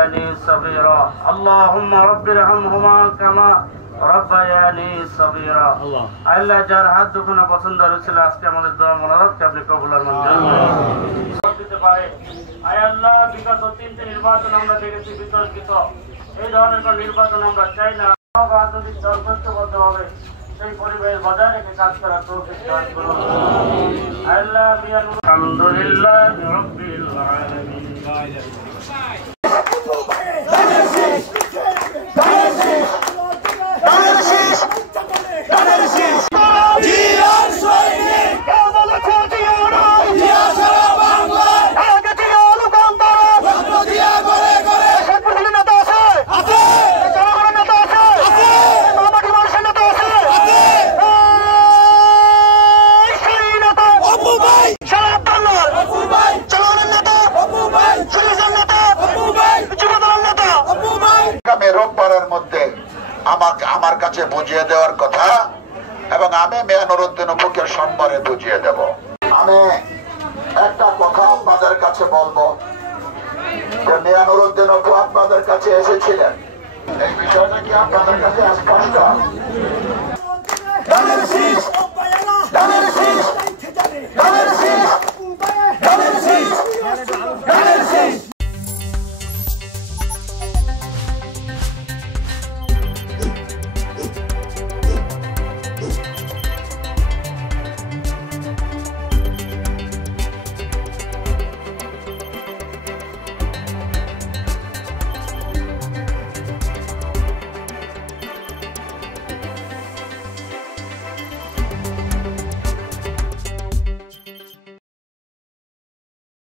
صغيرا اللهم رب ارحمهما كما ربياني صغيرا আল্লাহ যার হাত দুখানা পছন্দ হয়েছিল আজকে আমাদের দোয়া মোনাজাতকে আপনি কবুল আর মঞ্জুর করতে পারে। আয় আল্লাহ বিগত তিনটি নির্বাচন আমরা দেখেছি বিতর্কিত, এই ধরনের কোন নির্বাচন আমরা চাই না। রাজনৈতিক দল ঐক্যবদ্ধভাবে সেই পরিবেশ বজায় রেখে কাজ করার তৌফিক দান করুন। আল্লাহ আলহামদুলিল্লাহ রাব্বিল আলামিন। রোববারের মধ্যে আমার কাছে বুঝিয়ে দেওয়ার কথা এবং আমি মিয়া নুরউদ্দিন অপুকে সোমবারে বুঝিয়ে দেব। আমি একটা কথা আপনাদের কাছে বলবো যে মিয়া নুরউদ্দিন অপু আপনাদের কাছে এসেছিলেন, এই বিষয়টা কি আপনাদের কাছে স্পষ্ট? ধানের শীষ